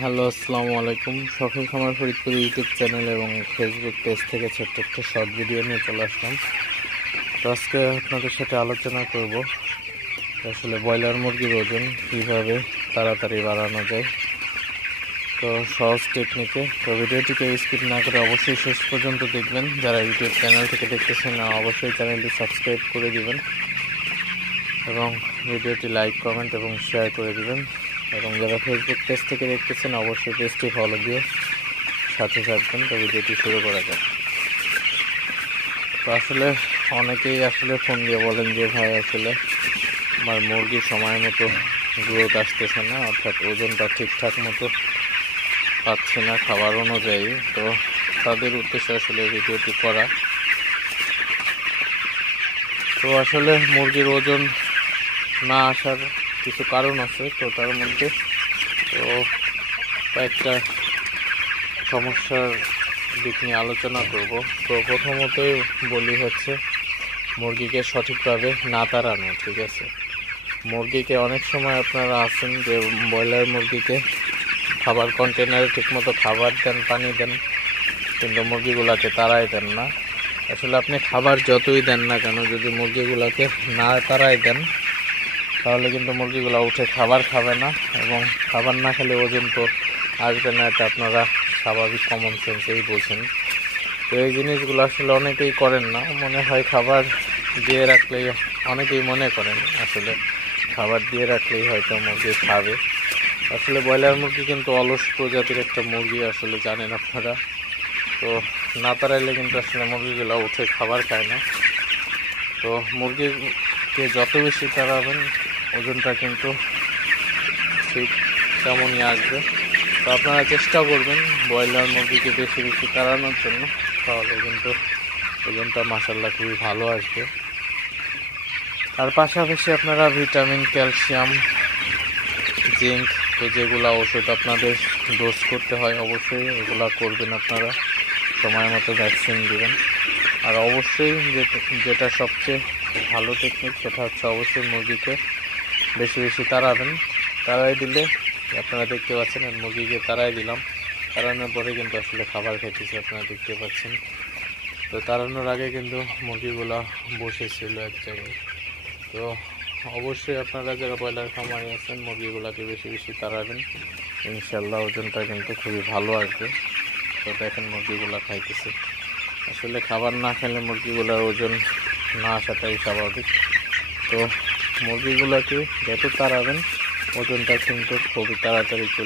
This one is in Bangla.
হ্যালো, আসসালামু আলাইকুম। সফল খামার ফরিদপুর ইউটিউব চ্যানেল এবং ফেসবুক পেজ থেকে ছোট্ট একটা শর্ট ভিডিও নিয়ে চলে আসলাম। তো আজকে আপনাদের সাথে আলোচনা করব আসলে ব্রয়লার মুরগির ওজন কীভাবে তাড়াতাড়ি বাড়ানো যায়। তো সহজ টেকনিকে। তো ভিডিওটিকে স্কিপ না করে অবশ্যই শেষ পর্যন্ত দেখবেন। যারা ইউটিউব চ্যানেল থেকে দেখতেছেন অবশ্যই চ্যানেলটি সাবস্ক্রাইব করে দিবেন এবং ভিডিওটি লাইক, কমেন্ট এবং শেয়ার করে দিবেন। এবং যারা ফেসবুক পেজ থেকে দেখতেছেন অবশ্যই পেজটি ফলো দিয়ে সাথে থাকবেন। তো ভিডিওটি শুরু করা যাক। তো আসলে অনেকেই ফোন দিয়ে বলেন যে ভাই আসলে আমার মুরগির সময় মতো গ্রোথ আসতেছে না, অর্থাৎ ওজনটা ঠিকঠাক মতো পাচ্ছে না খাবার অনুযায়ী। তো তাদের উদ্দেশ্যে আসলে ভিডিওটি করা। তো আসলে মুরগির ওজন না আসার কিছু কারণ আছে। তো তার মধ্যে তো কয়েকটা সমস্যার দিক নিয়ে আলোচনা করব। তো প্রথমতই বলি হচ্ছে মুরগিকে সঠিকভাবে না তাড়ানো। ঠিক আছে, মুরগিকে অনেক সময় আপনারা আছেন যে ব্রয়লার মুরগিকে খাবার কন্টেনারে ঠিকমতো খাবার দেন, পানি দেন, কিন্তু মুরগিগুলাকে তাড়াই দেন না। আসলে আপনি খাবার যতই দেন না কেন, যদি মুরগিগুলাকে না তাড়াই দেন তাহলে কিন্তু মুরগিগুলো উঠে খাবার খাবে না, এবং খাবার না খেলে ওজন তো আসবে না। এটা আপনারা স্বাভাবিক কমন সেন্সেই বোঝেন। তো এই জিনিসগুলো আসলে অনেকেই করেন না, মনে হয় খাবার দিয়ে রাখলেই, অনেকেই মনে করেন আসলে খাবার দিয়ে রাখলেই হয়তো মুরগি খাবে। আসলে ব্রয়লার মুরগি কিন্তু অলস প্রজাতির একটা মুরগি, আসলে জানেন আপনারা। তো না তাড়াইলে কিন্তু আসলে মুরগিগুলো উঠে খাবার খায় না। তো মুরগিকে যত বেশি তাড়াবেন ওজনটা কিন্তু ঠিক তেমনই আসবে। তো আপনারা চেষ্টা করবেন ব্রয়লার মুরগিকে বেশি বেশি তাড়ানোর জন্য, তাহলে কিন্তু ওজনটা মাশাআল্লাহ খুবই ভালো আসবে। আর পাশাপাশি আপনারা ভিটামিন, ক্যালসিয়াম, জিঙ্ক, তো যেগুলো ওষুধ আপনাদের ডোজ করতে হয় অবশ্যই এগুলা করবেন। আপনারা সময় মতো ভ্যাকসিন দিবেন। আর অবশ্যই যেটা সবচেয়ে ভালো টেকনিক সেটা হচ্ছে অবশ্যই মুরগিকে বেশি বেশি তাড়াবেন। তাড়াই দিলে আপনারা দেখতে পাচ্ছেন মুরগিকে তাড়াই দিলাম, তাড়ানোর পরে কিন্তু আসলে খাবার খাইতেছে, আপনারা দেখতে পাচ্ছেন। তো তাড়ানোর আগে কিন্তু মুরগিগুলা বসেছিল এক জায়গায়। তো অবশ্যই আপনারা যারা ব্রয়লার খামারে আছেন মুরগিগুলাকে বেশি বেশি তাড়াবেন, ইনশাল্লাহ ওজনটা কিন্তু খুবই ভালো আসবে। তো দেখেন মুরগিগুলা খাইতেছে। আসলে খাবার না খেলে মুরগিগুলার ওজন না আসাটাই স্বাভাবিক। তো মুরগিগুলোকে যত তাড়াবেন ওজনটা কিন্তু খুবই তাড়াতাড়ি চলে